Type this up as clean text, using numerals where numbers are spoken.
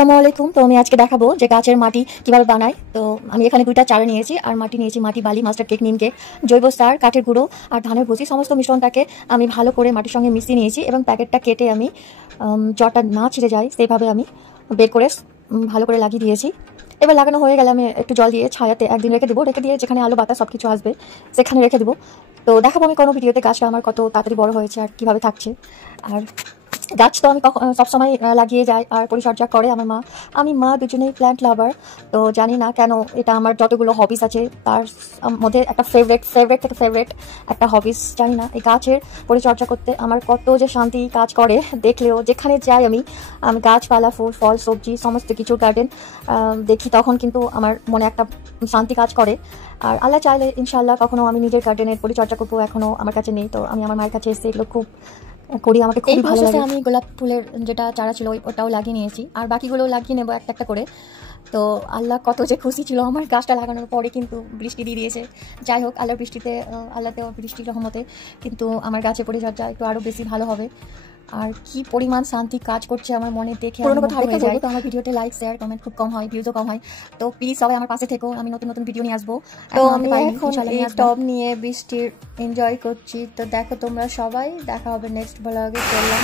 আসসালামু আলাইকুম। তো আমি আজকে দেখাবো যে গাছের মাটি কিভাবে বানায়। তো আমি এখানে দুইটা চারা নিয়েছি আর মাটি নিয়েছি, মাটি বালি, মাস্টার কেক, নিম কেক, জৈব সার, কাঠের গুঁড়ো আর ধানের ভুসি। সমস্ত মিশ্রণটাকে আমি ভালো করে মাটির সঙ্গে মিশিয়ে নিয়েছি এবং প্যাকেটটা কেটে আমি জটটা না ছিঁড়ে যায় সেইভাবে আমি বের করে ভালো করে লাগিয়ে দিয়েছি। এবার লাগানো হয়ে গেলে আমি একটু জল দিয়ে ছায়াতে একদিন রেখে দেবো, রেখে দিয়ে যেখানে আলো বাতাস সব কিছু আসবে সেখানে রেখে দেবো। তো দেখাবো আমি কোনো ভিডিওতে গাছটা আমার কত তাড়াতাড়ি বড় হয়েছে আর কীভাবে থাকছে। আর গাছ তো আমি সবসময় লাগিয়ে যাই আর পরিচর্যা করে আমার মা। আমি মা দুজনেই প্ল্যান্ট লাভার। তো জানি না কেন এটা আমার যতগুলো হবিস আছে তার মধ্যে একটা ফেভারেট থেকে ফেভারেট একটা হবিস। জানি না এই গাছের পরিচর্যা করতে আমার কত যে শান্তি কাজ করে দেখলেও। যেখানে যাই আমি গাছপালা, ফুল ফল, সবজি সমস্ত কিছু গার্ডেন দেখি তখন কিন্তু আমার মনে একটা শান্তি কাজ করে। আর আল্লাহ চাইলে ইনশাআল্লাহ কখনো আমি নিজের গার্ডেনের পরিচর্যা করবো, এখনো আমার কাছে নেই। তো আমি আমার মায়ের কাছে এসে এগুলো খুব করি, আমাকে খুবই ভালো লাগে। আমি গোলাপ ফুলের যেটা চারা ছিল ওটাও লাগিয়ে নিয়েছি আর বাকিগুলো লাগিয়ে নেবো একটা একটা করে। তো আল্লাহ কত যে খুশি ছিল আমার গাছটা লাগানোর পরে, কিন্তু বৃষ্টি দিয়ে দিয়েছে। যাই হোক, আল্লাহর বৃষ্টিতে, আল্লাহ দেওয়া বৃষ্টির রহমতে কিন্তু আমার গাছে পরিচর্যা একটু আরও বেশি ভালো হবে। আর কি পরিমাণ শান্তি কাজ করছে আমার মনে দেখে। পুরোনো কথা আরেকটা বলবো, তো আমার ভিডিওতে লাইক শেয়ার কমেন্ট খুব কম হয়, ভিউজও কম হয়। তো প্লিজ সবাই আমার পাশে থেকো, আমি নতুন নতুন ভিডিও নিয়ে আসবো। তো আমি এখন এই টব নিয়ে বৃষ্টির এনজয় করছি। তো দেখো তোমরা সবাই, দেখা হবে নেক্সট ব্লগে। চললাম।